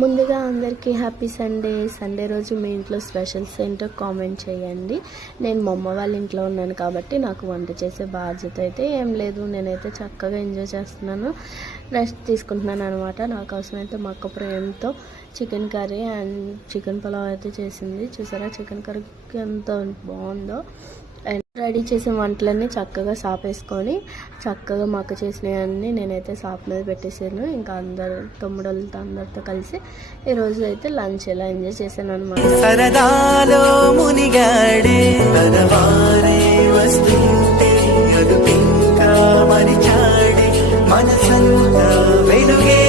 ముందుగా అందరికీ happy Sunday రోజు మీ ఇంట్లో స్పెషల్స్ ఏంటో కామెంట్ చేయండి. నేను మా అమ్మ వాళ్ళ ఇంట్లో ఉన్నాను కాబట్టి నాకు వంట చేసే బాధ్యత అయితే ఏం లేదు. నేనైతే చక్కగా ఎంజాయ్ చేస్తున్నాను, రెస్ట్ తీసుకుంటున్నాను అనమాట. నా కోసం అయితే మా అక్క ప్రేమతో chicken curry and chicken pulao అయితే చేసింది. చూసారా చికెన్ కర్రీ ఎంత బాగుందో. అండ్ రెడీ చేసిన వంటలన్నీ చక్కగా సాపేసుకొని చక్కగా మా అక్క చేసినవన్నీ నేనైతే సాప్ మీద పెట్టేసాను. ఇంకా అందరు తమ్ముళ్ళతో అందరితో కలిసి ఈరోజు అయితే లంచ్ ఎలా ఎంజాయ్ చేశాను అనమాట. సరదాలో మునిగాడే తనవారే వస్తుంటే అదు ఇంకా మరిచాడే మనసంతా వెలుగే